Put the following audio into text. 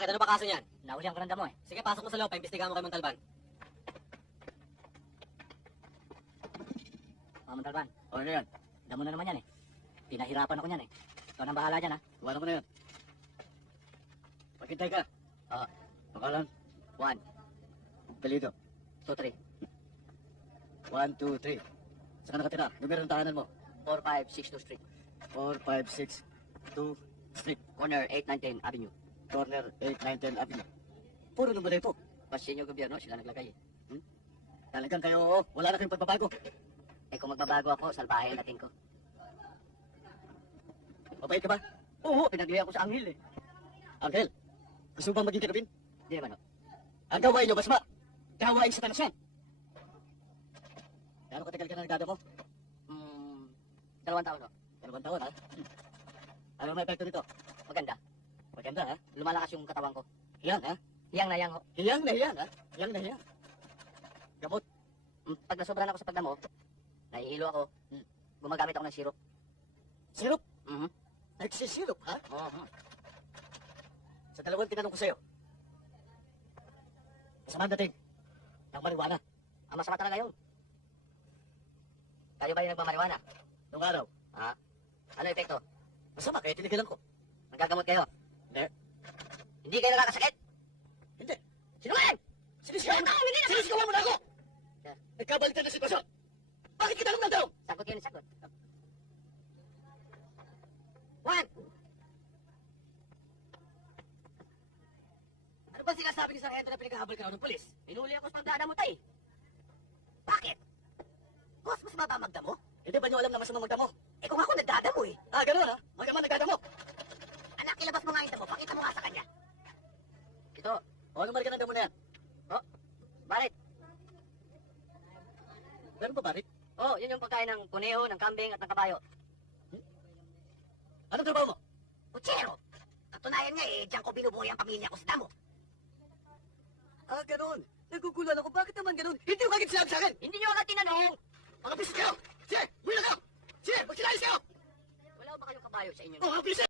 Bakit ano ba kaso niyan? Nahulihan ko ng damo eh. Sige, pasok mo sa loob. Paimbestigahan mo kay Montalban. Mga Montalban, O ano yan? damo na naman yan eh. Pinahirapan ako niyan eh. Ikaw nang bahala dyan ha. Wala mo na yan. Maghintay ka. Ah. Pangalan? One, Apelido. two, three, One, two, three. Saan ka nakatira? Numero ng tahanan mo. four, five, six, two, street. Four, five, six, two, street. Corner, eight, nine, ten, avenue. Corner 8, 9, 10 Avenue. Puro numero ito. Pasin yung gobyerno, sila naglagay eh. Talagang kayo, wala na kayong pagbabago. Eh kung magbabago ako, salbahin natin ko. Mabait ka ba? Oo, pinaglihan ko sa anghel eh. Angel, gusto mo bang maging karabin? Di naman oh. Ang gawain nyo, basma. Gawain sa tanasan. Gano'ng katagal ka na nagdada mo? Hmm, dalawang taon oh. Dalawang taon, ha? Ano na epekto nito? Maganda. Maganda, ha? Lumalakas yung katawan ko. Hiyang, ha? Hiyang na hiyang ho. Hiyang na hiyang, ha? Hiyang na hiyang. Gamot. Hmm, Pag nasobran ako sa pagdamo, nahihilo ako. Hmm. Gumagamit ako ng syrup. Sirup. Mhm. Nagsisirup, ha? Oo. Sa dalawang tinanong ko sa'yo. Masama dating. Ng marijuana. Ang masama talaga yun. Kayo ba yung nagmamariwana? Nung araw. Ano epekto? Masama, kaya tinigilan ko. Nagagamot kayo? Hindi. Hindi kayo nakakasakit? Hindi. Sinungaling! Sinisigawan mo! Sinisigawan mo na ako! Sir. Nagkabalitan na sitwasyon. Bakit kita nang nandaw? Sagot yun, sagot. One! Ano ba sinasabi ni Sargento na pinaghahabol ka raw ng polis? Minuli ako sa pagdadamutay. Bakit? Boss, mas mababa magdamo? Hindi ba nyo alam na masama magdamo? Eh kung ako nagdadamo eh. Ah, ganun ha? Magaman nagdadamo. Anak, ilabas mo nga yung damo. Pakita mo nga sa kanya. Ito, O, ano ka ng damo na yan? barit. Meron ba barit? Oh, yun yung pagkain ng kuneho, ng kambing at ng kabayo. Anong trabaho mo? Kutsero! Katunayan nga eh, diyan ko binubuhay ang pamilya ko sa damo. Ah, ganun. Nagugulan ako. Bakit naman ganun? Hindi ko kagit sinabi sa akin. Hindi nyo agad tinanong! Mga bisit kayo! Buwi na kayo! Sige, magsilayas kayo! Wala ba kayong kabayo sa inyo? Oh, ang bisit!